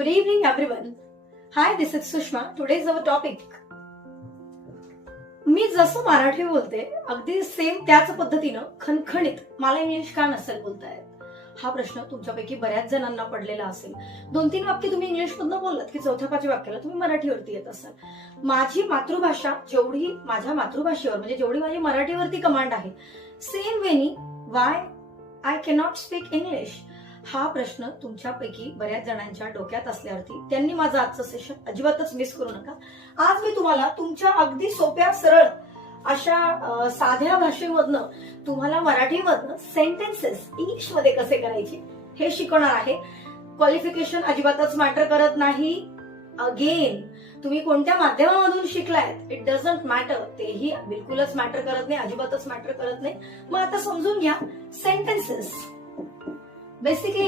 Good evening, everyone. Hi, this is Sushma. Today's our topic. मी जसं मराठी बोलते अगदी same त्याच पद्धतीनं खणखणीत मला इंग्लिश का नसेल बोलतायत हा प्रश्न तुमच्यापैकी बऱ्याच जणांना पडलेला असेल. 2-3 वाक्य तुम्ही इंग्लिश मधनं बोललात की 4थ्या-5व्या वाक्याला तुम्ही मराठीवरती येत असाल. माझी मातृभाषा जेवढी माझ्या मातृभाषेवर म्हणजे जेवढी माझी मराठीवरती कमांड आहे, same when why I cannot speak English हा प्रश्न तुमच्यापैकी बऱ्याच जणांच्या डोक्यात असल्यावरती त्यांनी माझं आजचं सेशन अजिबातच मिस करू नका. आज मी तुम्हाला तुमच्या अगदी सोप्या सरळ अशा साध्या भाषेमधनं तुम्हाला मराठीमधनं सेंटेन्सेस इंग्लिशमध्ये कसे करायचे हे शिकवणार आहे. क्वालिफिकेशन अजिबातच मॅटर करत नाही. अगेन तुम्ही कोणत्या माध्यमामधून शिकलायत इट डझंट मॅटर, तेही बिलकुलच मॅटर करत नाही, अजिबातच मॅटर करत नाही. मग आता समजून घ्या सेंटेन्सेस. बेसिकली